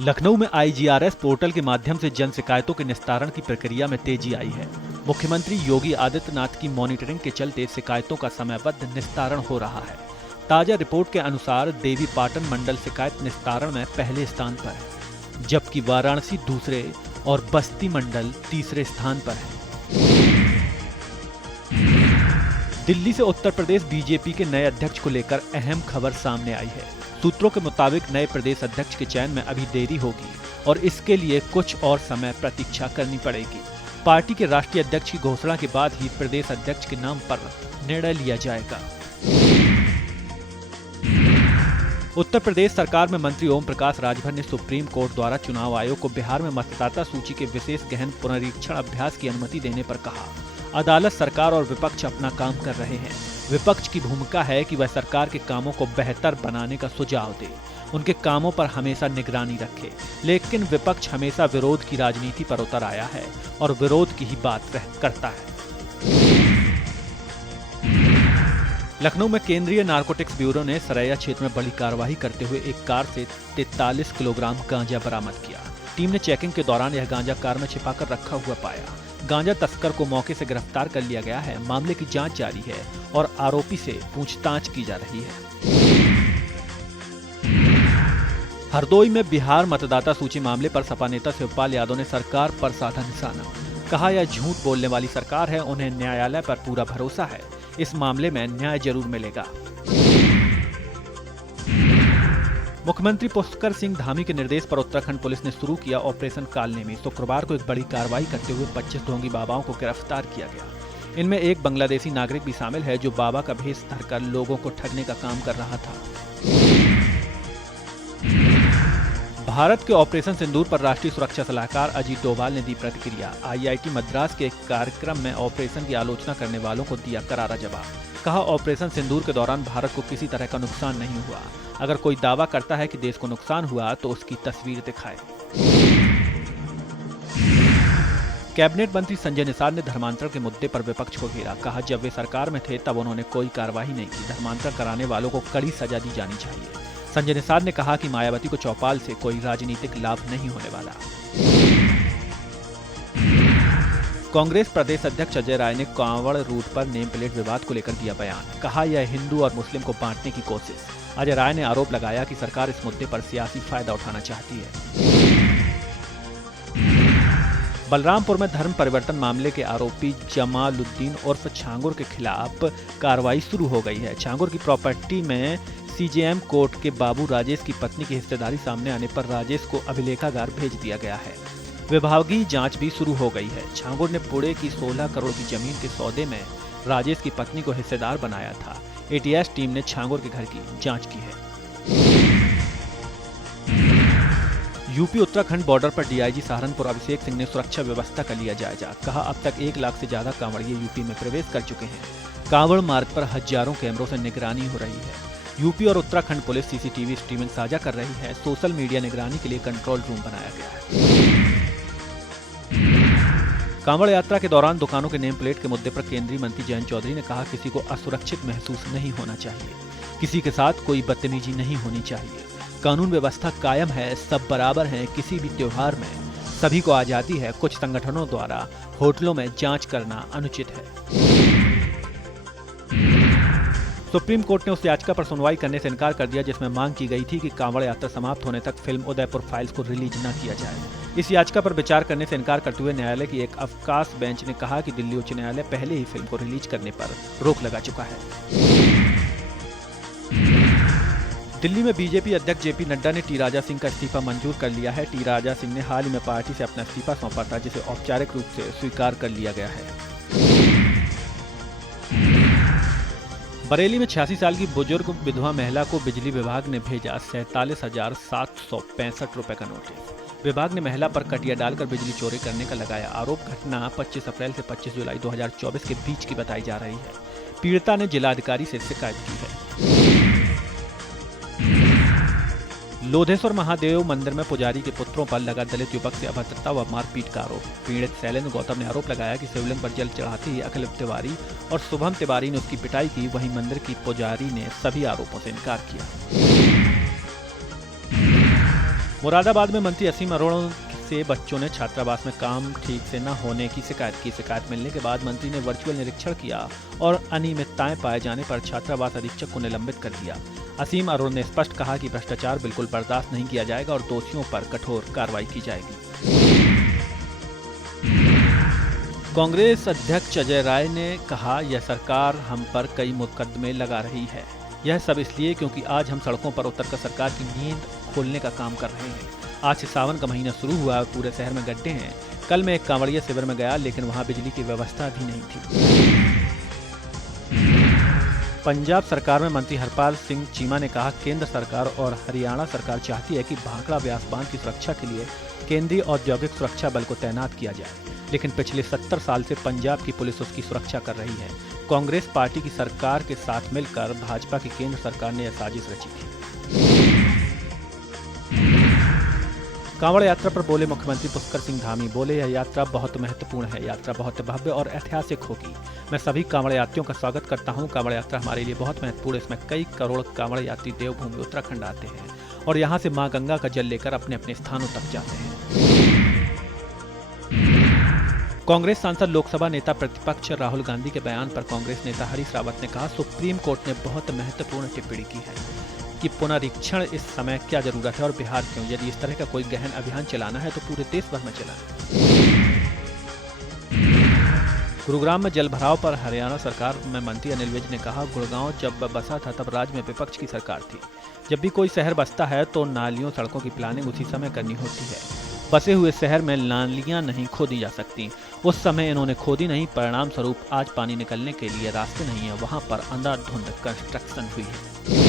लखनऊ में IGRS portal के माध्यम से जन शिकायतों के निस्तारण की प्रक्रिया में तेजी आई है। मुख्यमंत्री योगी आदित्यनाथ की मॉनिटरिंग के चलते शिकायतों का समयबद्ध निस्तारण हो रहा है। ताजा रिपोर्ट के अनुसार देवी पाटन मंडल शिकायत निस्तारण में पहले स्थान पर है, जबकि वाराणसी दूसरे और बस्ती मंडल तीसरे स्थान पर है। दिल्ली से उत्तर प्रदेश बीजेपी के नए अध्यक्ष को लेकर अहम खबर सामने आई है। सूत्रों के मुताबिक नए प्रदेश अध्यक्ष के चयन में अभी देरी होगी और इसके लिए कुछ और समय प्रतीक्षा करनी पड़ेगी। पार्टी के राष्ट्रीय अध्यक्ष की घोषणा के बाद ही प्रदेश अध्यक्ष के नाम पर निर्णय लिया जाएगा। उत्तर प्रदेश सरकार में मंत्री ओम प्रकाश राजभर ने सुप्रीम कोर्ट द्वारा चुनाव आयोग को बिहार में मतदाता सूची के विशेष गहन पुनरीक्षण अभ्यास की अनुमति देने पर कहा। अदालत, सरकार और विपक्ष अपना काम कर रहे हैं। विपक्ष की भूमिका है कि वह सरकार के कामों को बेहतर बनाने का सुझाव दे, उनके कामों पर हमेशा निगरानी रखे। लेकिन विपक्ष हमेशा विरोध की राजनीति पर उतर आया है और विरोध की ही बात करता है। लखनऊ में केंद्रीय नारकोटिक्स ब्यूरो ने सरैया क्षेत्र में बड़ी कार्रवाई करते हुए एक कार से 43 किलोग्राम गांजा बरामद किया। टीम ने चेकिंग के दौरान यह गांजा कार में छिपाकर रखा हुआ पाया। गांजा तस्कर को मौके से गिरफ्तार कर लिया गया है। मामले की जांच जारी है और आरोपी से पूछताछ की जा रही है। हरदोई में बिहार मतदाता सूची मामले पर सपा नेता शिवपाल यादव ने सरकार पर साधा निशाना। कहा, यह झूठ बोलने वाली सरकार है, उन्हें न्यायालय पर पूरा भरोसा है। इस मामले में न्याय जरूर मिलेगा। मुख्यमंत्री पुष्कर सिंह धामी के निर्देश पर उत्तराखंड पुलिस ने शुरू किया ऑपरेशन कालनेमी। शुक्रवार को एक बड़ी कार्रवाई करते हुए 25 ढोंगी बाबाओं को गिरफ्तार किया गया। इनमें एक बांग्लादेशी नागरिक भी शामिल है जो बाबा का भेष धरकर लोगों को ठगने का काम कर रहा था। भारत के ऑपरेशन सिंदूर पर राष्ट्रीय सुरक्षा सलाहकार अजीत डोभाल ने दी प्रतिक्रिया। IIT मद्रास के एक कार्यक्रम में ऑपरेशन की आलोचना करने वालों को दिया करारा जवाब। कहा, ऑपरेशन सिंदूर के दौरान भारत को किसी तरह का नुकसान नहीं हुआ। अगर कोई दावा करता है कि देश को नुकसान हुआ तो उसकी तस्वीर दिखाए। कैबिनेट मंत्री संजय निषाद ने धर्मांतरण के मुद्दे पर विपक्ष को घेरा। कहा, जब वे सरकार में थे तब उन्होंने कोई कार्रवाई नहीं की। धर्मांतरण कराने वालों को कड़ी सजा दी जानी चाहिए। संजय निषाद ने कहा कि मायावती को चौपाल से कोई राजनीतिक लाभ नहीं होने वाला। कांग्रेस प्रदेश अध्यक्ष अजय राय ने कांवड़ रूट पर नेम प्लेट विवाद को लेकर दिया बयान। कहा, यह हिंदू और मुस्लिम को बांटने की कोशिश। अजय राय ने आरोप लगाया कि सरकार इस मुद्दे पर सियासी फायदा उठाना चाहती है। बलरामपुर में धर्म परिवर्तन मामले के आरोपी जमालुद्दीन उर्फ छांगुर के खिलाफ कार्रवाई शुरू हो गई है। छांगुर की प्रॉपर्टी में CJM कोर्ट के बाबू राजेश की पत्नी की हिस्सेदारी सामने आने पर राजेश को अभिलेखागार भेज दिया गया है। विभागीय जांच भी शुरू हो गई है। छांगुर ने पुणे की 16 करोड़ की जमीन के सौदे में राजेश की पत्नी को हिस्सेदार बनाया था। ATS टीम ने छांगुर के घर की जांच की है। यूपी उत्तराखंड बॉर्डर पर DIG सहारनपुर अभिषेक सिंह ने सुरक्षा व्यवस्था का लिया जायजा। कहा, अब तक 1 लाख से ज्यादा कांवड़िए यूपी में प्रवेश कर चुके हैं। कांवड़ मार्ग पर हजारों कैमरों से निगरानी हो रही है। यूपी और उत्तराखंड पुलिस CCTV स्ट्रीमिंग साझा कर रही है। सोशल मीडिया निगरानी के लिए कंट्रोल रूम बनाया गया है। कांवड़ यात्रा के दौरान दुकानों के नेम प्लेट के मुद्दे पर केंद्रीय मंत्री जयंत चौधरी ने कहा, किसी को असुरक्षित महसूस नहीं होना चाहिए। किसी के साथ कोई बदतमीजी नहीं होनी चाहिए। कानून व्यवस्था कायम है, सब बराबर हैं। किसी भी त्योहार में सभी को आजादी है। कुछ संगठनों द्वारा होटलों में जांच करना अनुचित है। सुप्रीम कोर्ट ने उस याचिका पर सुनवाई करने से इनकार कर दिया जिसमें मांग की गई थी कि कांवड़ यात्रा समाप्त होने तक फिल्म उदयपुर फाइल्स को रिलीज न किया जाए। इस याचिका पर विचार करने से इनकार करते हुए न्यायालय की एक अवकाश बेंच ने कहा कि दिल्ली उच्च न्यायालय पहले ही फिल्म को रिलीज करने पर रोक लगा चुका है। दिल्ली में बीजेपी अध्यक्ष JP नड्डा ने टी राजा सिंह का इस्तीफा मंजूर कर लिया है। टी राजा सिंह ने हाल ही में पार्टी से अपना इस्तीफा सौंपा था, जिसे औपचारिक रूप से स्वीकार कर लिया गया है। बरेली में 86 साल की बुजुर्ग विधवा महिला को बिजली विभाग ने भेजा 47,765 रुपए का नोटिस। विभाग ने महिला पर कटिया डालकर बिजली चोरी करने का लगाया आरोप। घटना 25 अप्रैल से 25 जुलाई 2024 के बीच की बताई जा रही है। पीड़िता ने जिलाधिकारी से शिकायत की है। लोधेश्वर महादेव मंदिर में पुजारी के पुत्रों पर लगा दलित युवक से अभद्रता व मारपीट का आरोप। पीड़ित शैलेंद्र गौतम ने आरोप लगाया कि शिवलिंग पर जल चढ़ाते ही अखिल तिवारी और शुभम तिवारी ने उसकी पिटाई की। वहीं मंदिर की पुजारी ने सभी आरोपों से इनकार किया। मुरादाबाद में मंत्री असीम अरोड़ा से बच्चों ने छात्रावास में काम ठीक से न होने की शिकायत की। शिकायत मिलने के बाद मंत्री ने वर्चुअल निरीक्षण किया और अनियमितताएं पाए जाने पर छात्रावास अधीक्षक को निलंबित कर दिया। असीम अरोड़ा ने स्पष्ट कहा कि भ्रष्टाचार बिल्कुल बर्दाश्त नहीं किया जाएगा और दोषियों पर कठोर कार्रवाई की जाएगी। कांग्रेस अध्यक्ष अजय राय ने कहा, यह सरकार हम पर कई मुकदमे लगा रही है। यह सब इसलिए क्योंकि आज हम सड़कों पर उतरकर सरकार की नींद खोलने का काम कर रहे हैं। आज से सावन का महीना शुरू हुआ और पूरे शहर में गड्ढे हैं। कल मैं एक कांवड़िया शिविर में गया, लेकिन वहां बिजली की व्यवस्था भी नहीं थी। पंजाब सरकार में मंत्री हरपाल सिंह चीमा ने कहा, केंद्र सरकार और हरियाणा सरकार चाहती है कि भाखड़ा ब्यास बांध की सुरक्षा के लिए केंद्रीय औद्योगिक सुरक्षा बल को तैनात किया जाए, लेकिन पिछले 70 साल से पंजाब की पुलिस उसकी सुरक्षा कर रही है। कांग्रेस पार्टी की सरकार के साथ मिलकर भाजपा की केंद्र सरकार ने यह साजिश रची थी। कांवड़ यात्रा पर बोले मुख्यमंत्री पुष्कर सिंह धामी। बोले, यह यात्रा बहुत महत्वपूर्ण है। यात्रा बहुत भव्य और ऐतिहासिक होगी। मैं सभी कांवड़ यात्रियों का स्वागत करता हूं। कांवड़ यात्रा हमारे लिए बहुत महत्वपूर्ण है। इसमें कई करोड़ कांवड़ यात्री देवभूमि उत्तराखंड आते हैं और यहां से मां गंगा का जल लेकर अपने अपने स्थानों तक जाते हैं। कांग्रेस सांसद लोकसभा नेता प्रतिपक्ष राहुल गांधी के बयान पर कांग्रेस नेता हरीश रावत ने कहा, सुप्रीम कोर्ट ने बहुत महत्वपूर्ण टिप्पणी की है कि पुनरीक्षण इस समय क्या जरूरत है और बिहार क्यों। यदि इस तरह का कोई गहन अभियान चलाना है तो पूरे देश भर में चलाना। गुरुग्राम में जल भराव पर हरियाणा सरकार में मंत्री अनिल विज ने कहा, गुड़गांव जब बसा था तब राज्य में विपक्ष की सरकार थी। जब भी कोई शहर बसता है तो नालियों सड़कों की प्लानिंग उसी समय करनी होती है। बसे हुए शहर में नालियां नहीं खोदी जा सकती। उस समय इन्होंने खोदी नहीं, परिणाम स्वरूप आज पानी निकलने के लिए रास्ते नहीं है। वहां पर अंधाधुंध कंस्ट्रक्शन हुई है।